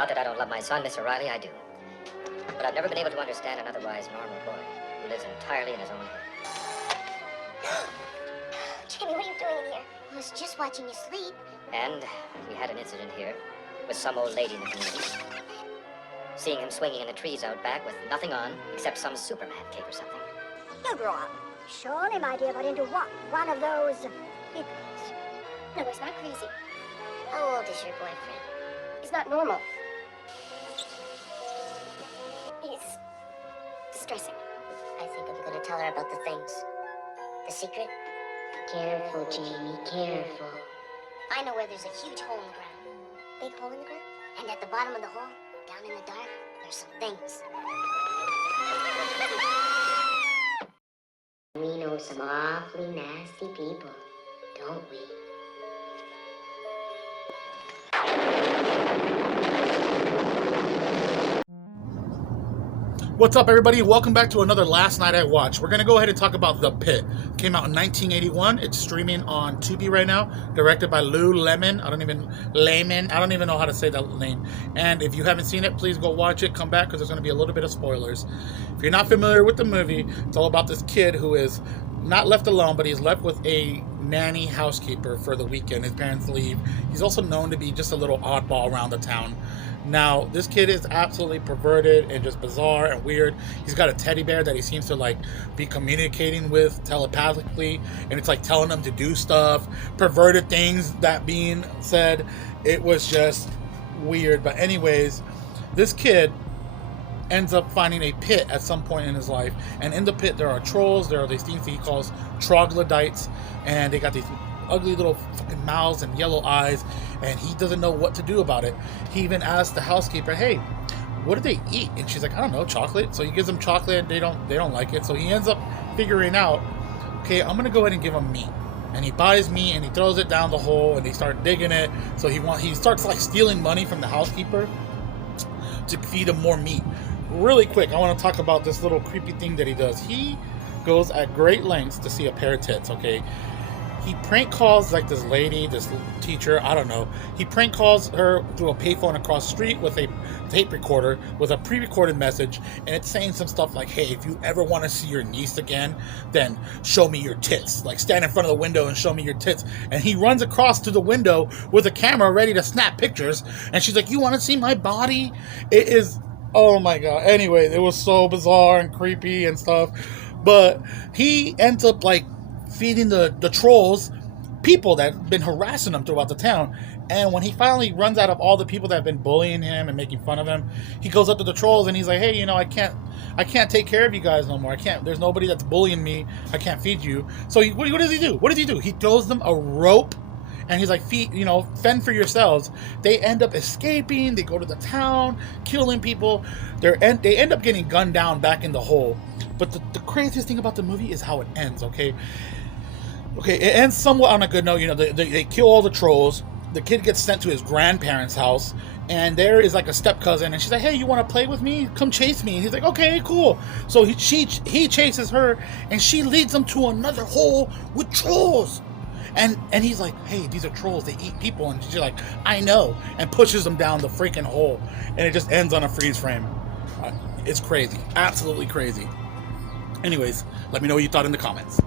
Not that I don't love my son, Miss O'Reilly, I do. But I've never been able to understand an otherwise normal boy who lives entirely in his own head. Jamie, what are you doing in here? I was just watching you sleep. And we had an incident here with some old lady in the community. Seeing him swinging in the trees out back with nothing on except some Superman cape or something. He'll grow up. Surely, my dear, but into what? One of those hippos. No, he's not crazy. How old is your boyfriend? He's not normal. He's distressing. I think I'm gonna tell her about the things. The secret? Careful, Jamie, careful. I know where there's a huge hole in the ground. Big hole in the ground? And at the bottom of the hole, down in the dark, there's some things. We know some awfully nasty people, don't we? What's up, everybody? Welcome back to another Last Night I Watched. We're going to go ahead and talk about The Pit. Came out in 1981. It's streaming on Tubi right now. Directed by Lou Lemon. I don't even know how to say that name. And if you haven't seen it, please go watch it. Come back because there's going to be a little bit of spoilers. If you're not familiar with the movie, it's all about this kid who is not left alone, but he's left with a nanny housekeeper for the weekend. His parents leave. He's also known to be just a little oddball around the town. Now, this kid is absolutely perverted and just bizarre and weird. He's got a teddy bear that he seems to like be communicating with telepathically, and it's like telling him to do stuff, perverted things that being said. It was just weird. But anyways, this kid ends up finding a pit at some point in his life, and in the pit there are trolls. There are these things that he calls troglodytes, and they got these ugly little fucking mouths and yellow eyes, and he doesn't know what to do about it. He even asks the housekeeper, hey, what do they eat? And she's like, I don't know, chocolate. So he gives them chocolate, and they don't like it. So he ends up figuring out, okay, I'm gonna go ahead and give them meat. And he buys meat and he throws it down the hole, and they start digging it. So he starts like stealing money from the housekeeper to feed him more meat. Really quick, I want to talk about this little creepy thing that he does. He goes at great lengths to see a pair of tits, okay? He prank calls like this lady, this teacher, I don't know. He prank calls her through a payphone across the street with a tape recorder with a pre-recorded message, and it's saying some stuff like, hey, if you ever want to see your niece again, then show me your tits. Like, stand in front of the window and show me your tits. And he runs across to the window with a camera ready to snap pictures, and she's like, you want to see my body? It is, oh my god. Anyway, it was so bizarre and creepy and stuff. But he ends up like feeding the trolls people that have been harassing him throughout the town. And when he finally runs out of all the people that have been bullying him and making fun of him, he goes up to the trolls and he's like, hey, you know, I can't take care of you guys no more. There's nobody that's bullying me. I can't feed you. So what does he do? What does he do? He throws them a rope, and he's like, fend for yourselves. They end up escaping. They go to the town, killing people. They end up getting gunned down back in the hole. But the craziest thing about the movie is how it ends, okay? Okay, it ends somewhat on a good note. You know, they kill all the trolls. The kid gets sent to his grandparents' house, and there is like a step cousin, and she's like, hey, you want to play with me? Come chase me. And he's like, okay, cool. So he chases her, and she leads him to another hole with trolls. And he's like, hey, these are trolls. They eat people. And she's like, I know. And pushes them down the freaking hole. And it just ends on a freeze frame. It's crazy. Absolutely crazy. Anyways, let me know what you thought in the comments.